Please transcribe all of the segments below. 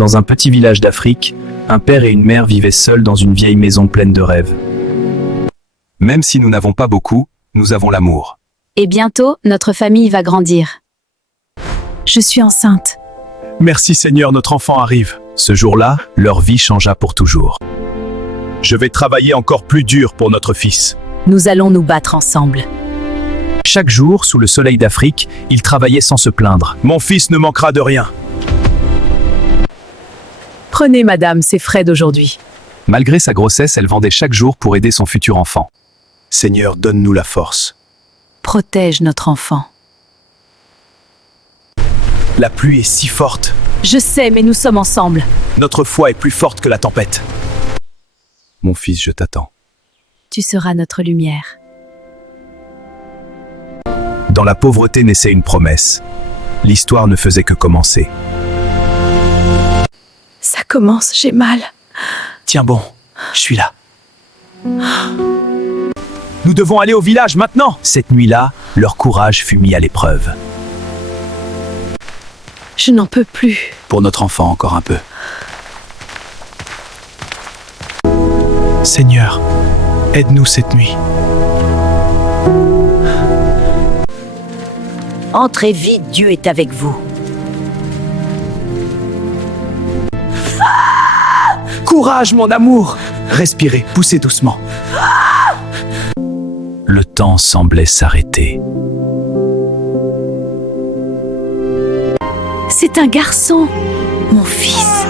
Dans un petit village d'Afrique, un père et une mère vivaient seuls dans une vieille maison pleine de rêves. Même si nous n'avons pas beaucoup, nous avons l'amour. Et bientôt, notre famille va grandir. Je suis enceinte. Merci Seigneur, notre enfant arrive. Ce jour-là, leur vie changea pour toujours. Je vais travailler encore plus dur pour notre fils. Nous allons nous battre ensemble. Chaque jour, sous le soleil d'Afrique, ils travaillaient sans se plaindre. Mon fils ne manquera de rien. Prenez, madame, c'est frais d'aujourd'hui. Malgré sa grossesse, elle vendait chaque jour pour aider son futur enfant. Seigneur, donne-nous la force. Protège notre enfant. La pluie est si forte. Je sais, mais nous sommes ensemble. Notre foi est plus forte que la tempête. Mon fils, je t'attends. Tu seras notre lumière. Dans la pauvreté naissait une promesse. L'histoire ne faisait que commencer. Ça commence, j'ai mal. Tiens bon, je suis là. Nous devons aller au village maintenant. Cette nuit-là, leur courage fut mis à l'épreuve. Je n'en peux plus. Pour notre enfant, encore un peu. Seigneur, aide-nous cette nuit. Entrez vite, Dieu est avec vous. Courage, mon amour. Respirez, poussez doucement. Le temps semblait s'arrêter. C'est un garçon, mon fils.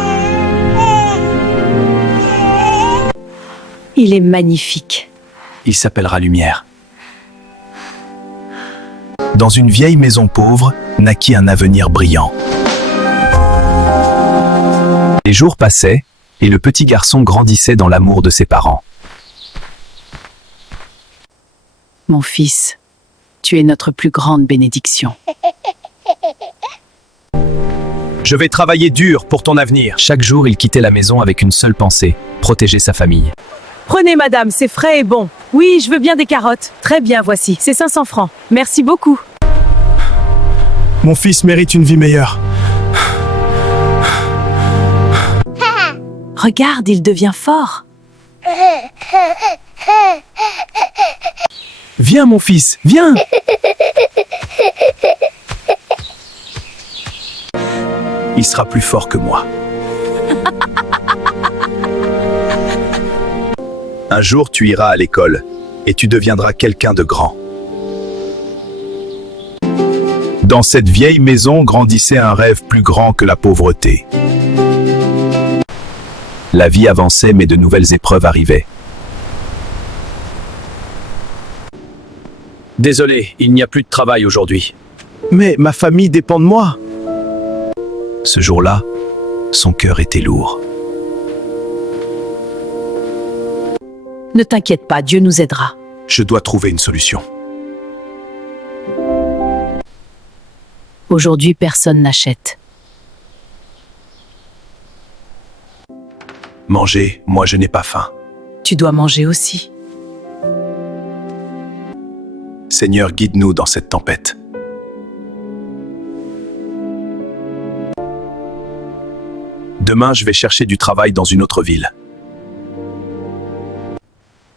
Il est magnifique. Il s'appellera Lumière. Dans une vieille maison pauvre, naquit un avenir brillant. Les jours passaient, et le petit garçon grandissait dans l'amour de ses parents. Mon fils, tu es notre plus grande bénédiction. Je vais travailler dur pour ton avenir. Chaque jour, il quittait la maison avec une seule pensée, protéger sa famille. Prenez, madame, c'est frais et bon. Oui, je veux bien des carottes. Très bien, voici. C'est 500 francs. Merci beaucoup. Mon fils mérite une vie meilleure. Regarde, il devient fort. Viens, mon fils, viens. Il sera plus fort que moi. Un jour, tu iras à l'école, et tu deviendras quelqu'un de grand. Dans cette vieille maison grandissait un rêve plus grand que la pauvreté. La vie avançait, mais de nouvelles épreuves arrivaient. Désolé, il n'y a plus de travail aujourd'hui. Mais ma famille dépend de moi. Ce jour-là, son cœur était lourd. Ne t'inquiète pas, Dieu nous aidera. Je dois trouver une solution. Aujourd'hui, personne n'achète. Manger, moi je n'ai pas faim. Tu dois manger aussi. Seigneur, guide-nous dans cette tempête. Demain, je vais chercher du travail dans une autre ville.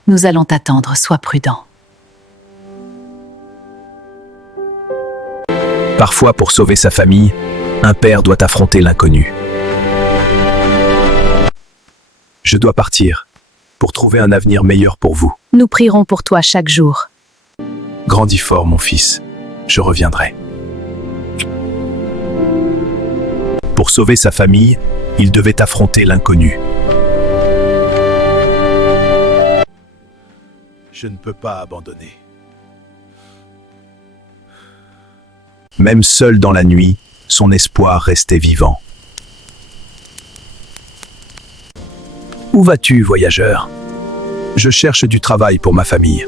Nous allons t'attendre, sois prudent. Parfois, pour sauver sa famille, un père doit affronter l'inconnu. Je dois partir pour trouver un avenir meilleur pour vous. Nous prierons pour toi chaque jour. Grandis fort, mon fils. Je reviendrai. Pour sauver sa famille, il devait affronter l'inconnu. Je ne peux pas abandonner. Même seul dans la nuit, son espoir restait vivant. Où vas-tu, voyageur? Je cherche du travail pour ma famille.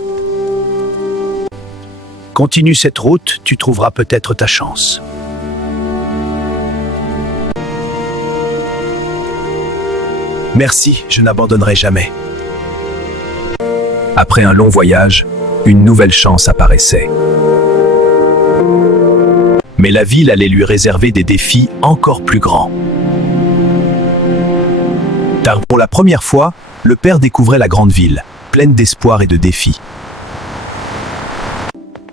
Continue cette route, tu trouveras peut-être ta chance. Merci, je n'abandonnerai jamais. Après un long voyage, une nouvelle chance apparaissait. Mais la ville allait lui réserver des défis encore plus grands. Car pour la première fois, le père découvrait la grande ville, pleine d'espoir et de défis.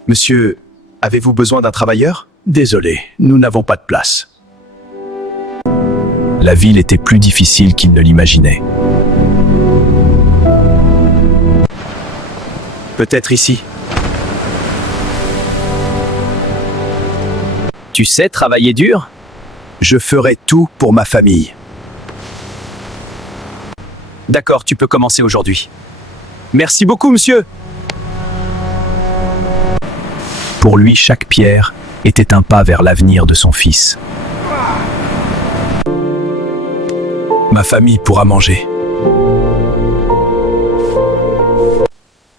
Monsieur, avez-vous besoin d'un travailleur? Désolé, nous n'avons pas de place. La ville était plus difficile qu'il ne l'imaginait. Peut-être ici. Tu sais travailler dur? Je ferai tout pour ma famille. D'accord, tu peux commencer aujourd'hui. Merci beaucoup, monsieur. Pour lui, chaque pierre était un pas vers l'avenir de son fils. Ma famille pourra manger.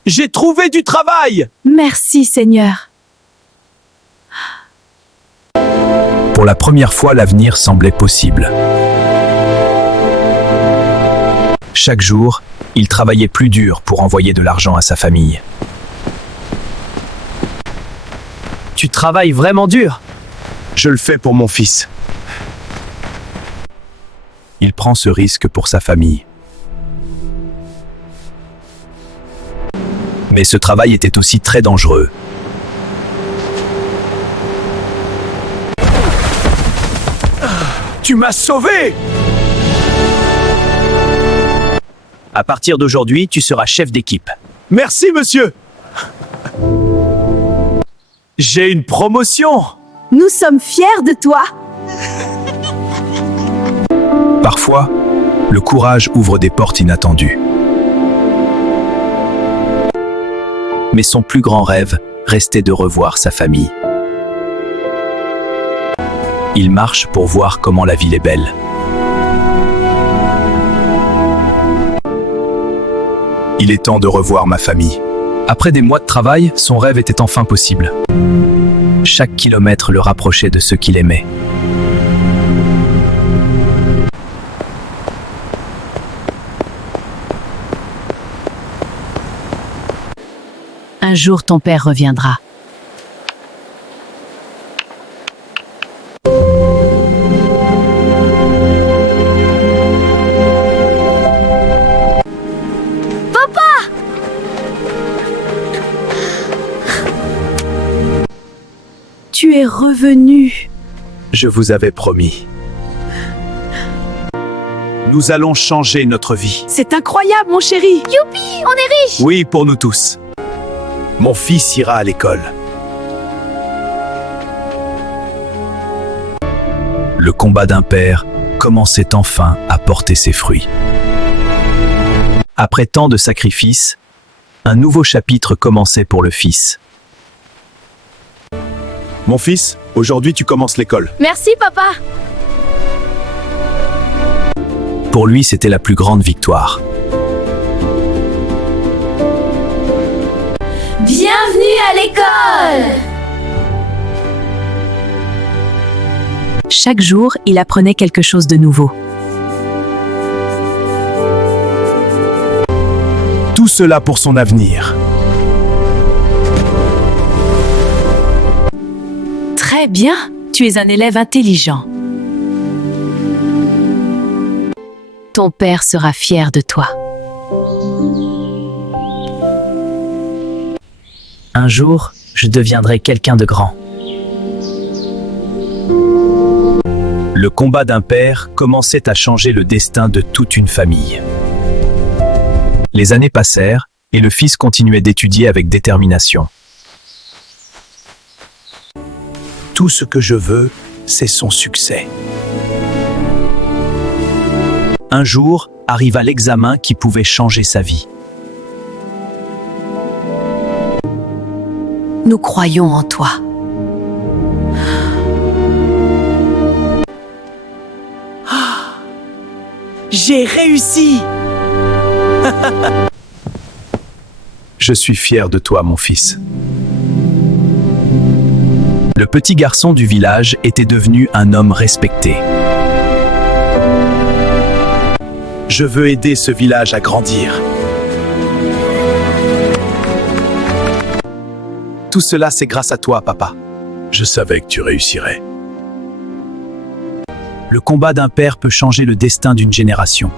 J'ai trouvé du travail! Merci, Seigneur. Pour la première fois, l'avenir semblait possible. Chaque jour, il travaillait plus dur pour envoyer de l'argent à sa famille. Tu travailles vraiment dur. Je le fais pour mon fils. Il prend ce risque pour sa famille. Mais ce travail était aussi très dangereux. Tu m'as sauvé! À partir d'aujourd'hui, tu seras chef d'équipe. Merci, monsieur! J'ai une promotion! Nous sommes fiers de toi. Parfois, le courage ouvre des portes inattendues. Mais son plus grand rêve restait de revoir sa famille. Il marche pour voir comment la ville est belle. Il est temps de revoir ma famille. Après des mois de travail, son rêve était enfin possible. Chaque kilomètre le rapprochait de ceux qu'il aimait. Un jour, ton père reviendra. Tu es revenu. Je vous avais promis. Nous allons changer notre vie. C'est incroyable, mon chéri. Oui, pour nous tous. Mon fils ira à l'école. Le combat d'un père commençait enfin à porter ses fruits. Après tant de sacrifices, un nouveau chapitre commençait pour le fils. Mon fils, aujourd'hui tu commences l'école. Merci, papa. Pour lui, c'était la plus grande victoire. Bienvenue à l'école. Chaque jour, il apprenait quelque chose de nouveau. Tout cela pour son avenir. Très bien, tu es un élève intelligent. Ton père sera fier de toi. Un jour, je deviendrai quelqu'un de grand. Le combat d'un père commençait à changer le destin de toute une famille. Les années passèrent et le fils continuait d'étudier avec détermination. Tout ce que je veux, c'est son succès. Un jour, arriva l'examen qui pouvait changer sa vie. Nous croyons en toi. J'ai réussi. Je suis fier de toi, mon fils. Le petit garçon du village était devenu un homme respecté. Je veux aider ce village à grandir. Tout cela, c'est grâce à toi, papa. Je savais que tu réussirais. Le combat d'un père peut changer le destin d'une génération.